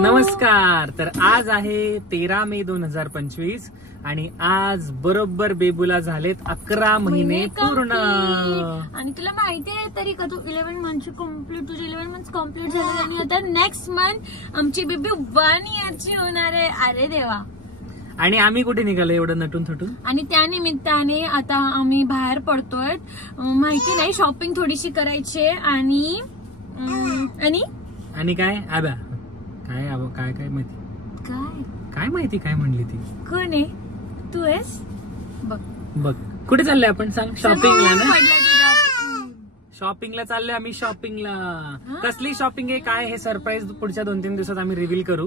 नमस्कार. तर आज आहे 13 मे 2025 आणि आज बरोबर बेबूला झालेत 11 महिने पूर्ण. आणि तुला माहिती आहे तरी का तू 11 मंथ कम्प्लीट, तुझे 11 मंथ कम्प्लीट झाले आणि आता नेक्स्ट मंथ आमची बेबी 1 इयरची होणार आहे. अरे देवा. आणि आम्ही कुठे निघालो एवढं नटून थटून. आणि त्या निमित्ताने आता आम्ही बाहेर पडतोय. माहिती नाही शॉपिंग थोडीशी करायची आणि आणि आणि काय आब्या काय काय काय माहिती काय काय माहिती काय म्हणली ती. कोण आहे तू? आहेस बघ बघ कुठे चाललोय आपण सांग. शॉपिंगला ना. शॉपिंगला चाललोय आम्ही. शॉपिंगला कसली शॉपिंग आहे काय हे सरप्राईज पुढच्या 2-3 दिवसात आम्ही रिव्हील करू.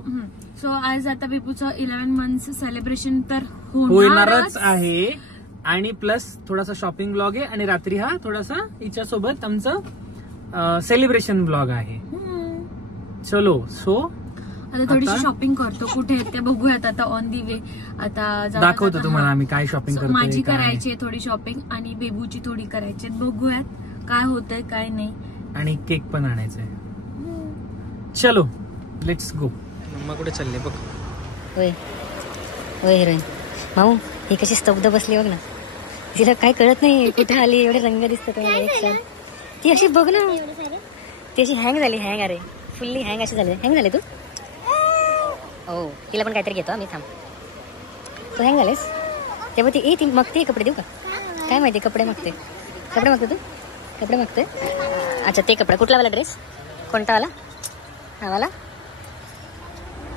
सो आज आता बेबूचं 11 मंथ सेलिब्रेशन तर होणारच आहे आणि प्लस थोडासा शॉपिंग ब्लॉग आहे आणि रात्री हा थोडासा हिच्यासोबत आमचं सेलिब्रेशन ब्लॉग आहे. चलो सो आता थोडीशी शॉपिंग करतो. कुठे ते बघूयात आता ऑन दी वे. आता दाखवतो तुम्हाला आम्ही काय शॉपिंग करतो. माझी करायची आहे थोडी शॉपिंग आणि बेबूची थोडी करायची. बघूयात काय होतंय काय नाही. आणि केक पण आणायचंय. चलो लेट्स गो. मम्मा कुठे चालले बघ. होय होय हिरोईन माऊ ही कशी स्तब्ध बसली बघ ना. तिला काय कळत नाही कुठे आली. एवढे रंग दिसतात ती अशी बघ ना. ती अशी हँग झाली. हँग अरे फुल्ली हँग अशी झाली. हँग झाली तू. हो तिला पण काहीतरी घेतो आम्ही. थांब तू हँग झालेस तेव्हा ती मागते कपडे देऊ का काय माहिती. कपडे मागते. कपडे मागते तू. कपडे मागते. अच्छा ते कपडे. कुठला वाला ड्रेस. कोणता वाला. हा वाला.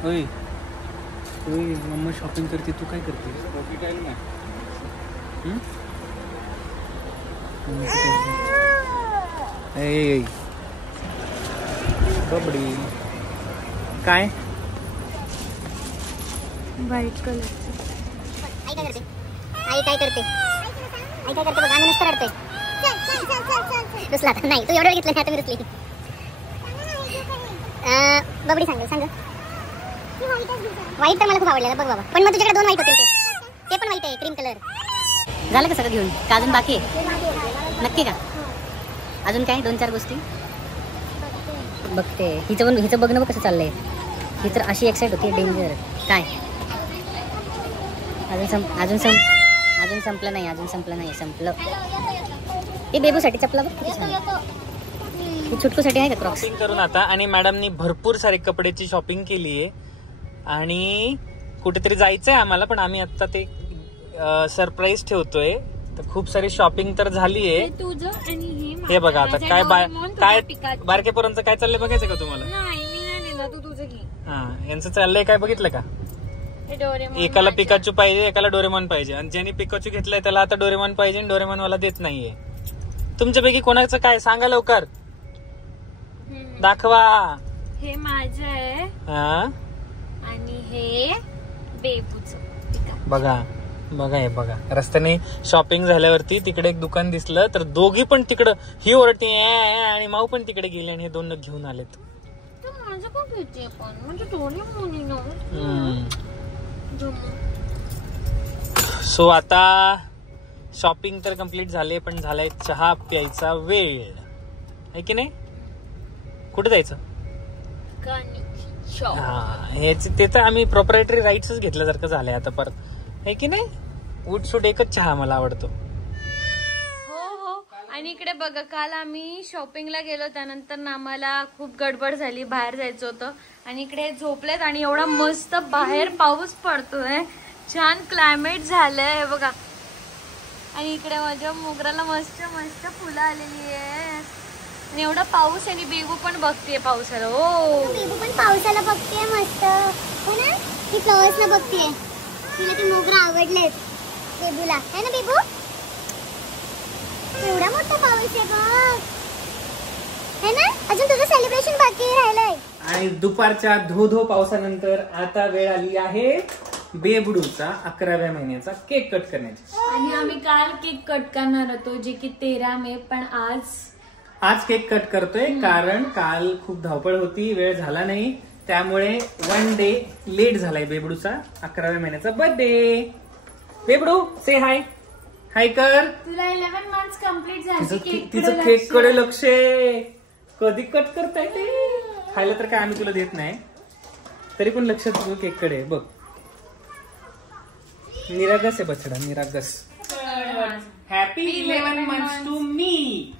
होय होय मम्मा शॉपिंग करते. तू काय करते. कपडे काय व्हाईट कलर. आई काय करते. आई काय करते. आई काय करते बघ. आम्ही नुसतं रडतोय. रुसला नाही तू एवढं घेतलं नाही. आता मी रुसली. बबडी सांग व्हाईट तर मला खूप आवडलं बघ बाबा. पण मग तुझ्याकडे 2 व्हाईट होते ते पण व्हाईट आहे क्रीम कलर. झालं का सगळं घेऊन का अजून बाकी आहे. नक्की का अजून काय 2-4 गोष्टी बघते. हिचं बघणं बघ कसं चाललंय. ही तर अशी एक्साइट होती डेंजर. काय अजून संपलं नाही. अजून संपलं नाही. संपलं. हे बेबूसाठी चपला बघ किती छान. ही छुटकूसाठी आहे का क्रॉक्स. शॉपिंग करून आता आणि मॅडमनी भरपूर सारी कपड्याची शॉपिंग केली आहे आणि कुठेतरी जायचंय आम्हाला. पण आम्ही आता ते सरप्राईज ठेवतोय. तर खूप सारी शॉपिंग तर झाली आहे. हे बघा आता काय बारकेपर्यंत काय चाललंय बघायचं का तुम्हाला. हा यांचं चाललंय काय बघितलं का. एकाला पिकाचू पाहिजे एकाला डोरेमॉन पाहिजे आणि ज्यांनी पिकाचू घेतलाय त्याला आता डोरेमॉन पाहिजे आणि डोरेमॉन वाला देत नाहीये. तुमच्यापैकी कोणाचं काय सांगा लवकर. दाखवा. हे माझं आहे आणि हे बेबूचं. बघा बघा हे बघा. रस्त्याने शॉपिंग झाल्यावरती तिकडे एक दुकान दिसलं तर दोघी पण तिकडं ही ओरडते आणि माऊ पण तिकडे गेले आणि हे 2 घेऊन आलेत. सो आता शॉपिंग तर कम्प्लीट झाले पण झालाय चहा प्यायचा वेळ आहे की नाही. कुठे जायचं. ते तर आम्ही प्रोप्रायटरी राईट्सच घेतल्यासारखं झालंय आता परत आहे की नाही. उठसूट एकच चहा मला आवडतो. हो आणि इकडे बघा काल आम्ही शॉपिंगला गेलो त्यानंतर ना आम्हाला खूप गडबड झाली. बाहेर जायचं होतं आणि इकडे झोपलेत आणि एवढा मस्त बाहेर पाऊस पडतोय. छान क्लायमेट झालंय बघा. आणि इकडे माझ्या मोगराला मस्त मस्त फुलं आलेली आहे आणि एवढा पाऊस आणि बेबू पण बघतीये पावसाला. हो बेबू पण पावसाला बघतीये मस्त. हो ना ती फ्लॉवर्स ना बघतीये. तिला ते मोगरा आवडलेत बेबूला है ना बेबू. एवढा मोठा पाऊस आहे बघ है ना. अजून तुझं सेलिब्रेशन बाकी राहिलंय. आणि दुपारच्या धो पावसानंतर आता वेळ आली आहे बेबडूचा 11व्या महिन्याचा केक कट करण्याची. आणि आम्ही काल केक कट करणार होतो जे की 13 मे पण आज केक कट करतोय कारण काल खूप धावपळ होती. वेळ झाला नाही त्यामुळे 1 डे लेट झालाय बेबडूचा 11व्या महिन्याचा बर्थडे. बेबडू से हाय. हाय कर. तुला 11 मंथ्स कंप्लीट झाले. तिचं केक कडे लक्ष कधी कट करताय ते. खायला तर काय आम्ही तुला देत नाही तरी पण लक्ष तुझं केक कडे बघ. निरागस आहे बछडा, निरागस. Happy 11 months to me.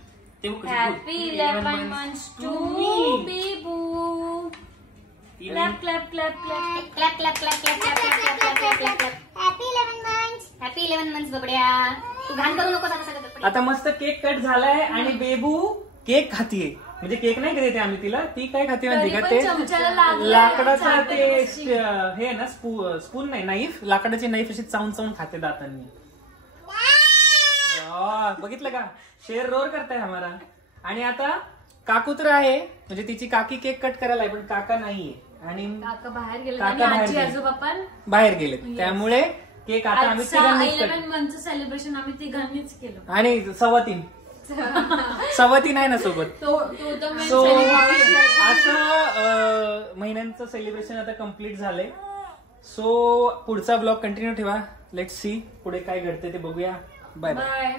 Happy 11 months to बेबू. Clap clap clap clap clap clap clap clap clap clap clap clap clap clap. Happy 11 months. Happy 11 months बबड्या. तू घाण करू नकोस आता सगळं. आता मस्त केक कट झालाय आणि बेबू केक खातीये. म्हणजे केक नाही देते आम्ही तिला, ती काय खाते माहिती का, ते लाकडाचा ते हे ना स्पून नाही, नाईफ, लाकडाची नाईफ अशी चावून चावून खाते दातांनी. बघितलं का, शेर रोर करताय आम्हाला. आणि आता काकू तर आहे, म्हणजे तिची काकी केक कट करायला आहे, पण काका नाहीये. आणि काका बाहेर गेले, काका आजी आजोबा पण बाहेर गेले, त्यामुळे केक आता आम्ही तिघांनीच 11 मंथचं सेलिब्रेशन आम्ही तिघांनीच केलं. आणि 3.25 आहे ना सोबत. सो असं महिन्यांचं सेलिब्रेशन आता कम्प्लीट झालंय. सो पुढचा ब्लॉग कंटिन्यू ठेवा. लेट्स सी पुढे काय घडते ते बघूया. Bye bye.